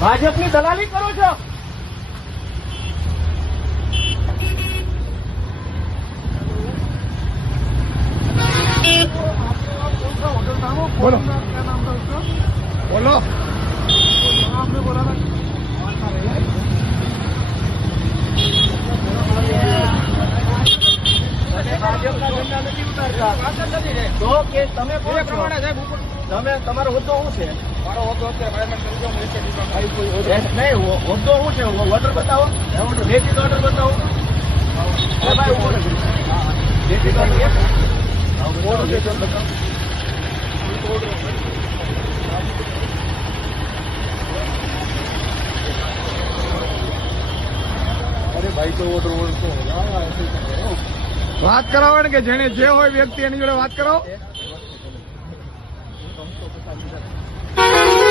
ભાજપની દલાલી કરો છો. બોલો. બોલો. નથી ઉતારતા. તો કે તમે કોણ છો તમે તમારો હોદ્દો શું છે? એ નહીં હો- હોદ્દો શું છે? ઓર્ડર બતાવો. લેખિત ઓર્ડર બતાવો. એ ભાઈ ઊભો રહે. લેખિત બતાવો. ઓર્ડર ઓળખો વાત કરાવો ને કે જેને જે હોય વ્યક્તિ એની જોડે વાત કરાવો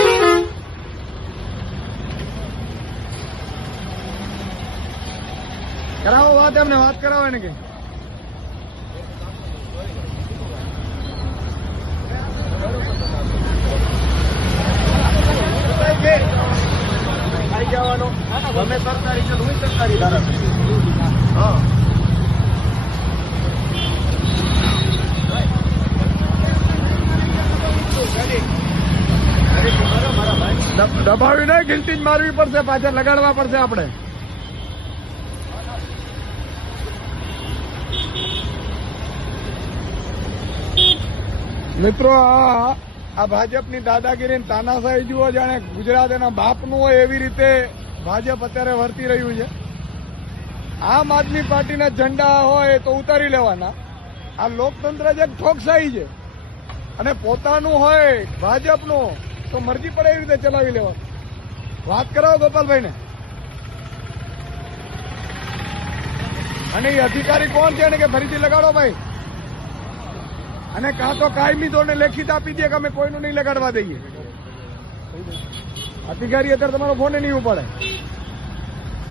કરાવો વાત એમને વાત કરાવો એને કે. આવી જવાનો તમે સરકારી છે હું સરકારી ધારા હા. દબાવી નહીં જ મારવી પડશે પાછળ લગાડવા પડશે આપણે. મિત્રો, આ ભાજપની દાદાગીરી તાનાશાહી જુઓ જાણે ગુજરાત એના બાપનું હોય એવી રીતે ભાજપ અત્યારે વર્તી રહ્યું છે. આમ આદમી પાર્ટીના ઝંડા હોય તો ઉતારી લેવાના. આ લોકતંત્ર જ ઠોકશાહી છે. અને પોતાનું હોય, ભાજપનું, તો મરજી પડે એવી રીતે ચલાવી લેવાનું. વાત કરાવો ગોપાલભાઈને. અને એ અધિકારી કોણ છે એને કે ફરીથી લગાડો ભાઈ? અને કાં તો કાયમી ધોરણે લેખિત આપી દે કે અમે કોઈનું નહીં લગાડવા દઈએ? અધિકારી અત્યારે તમારો ફોન નહીં ઉપાડે.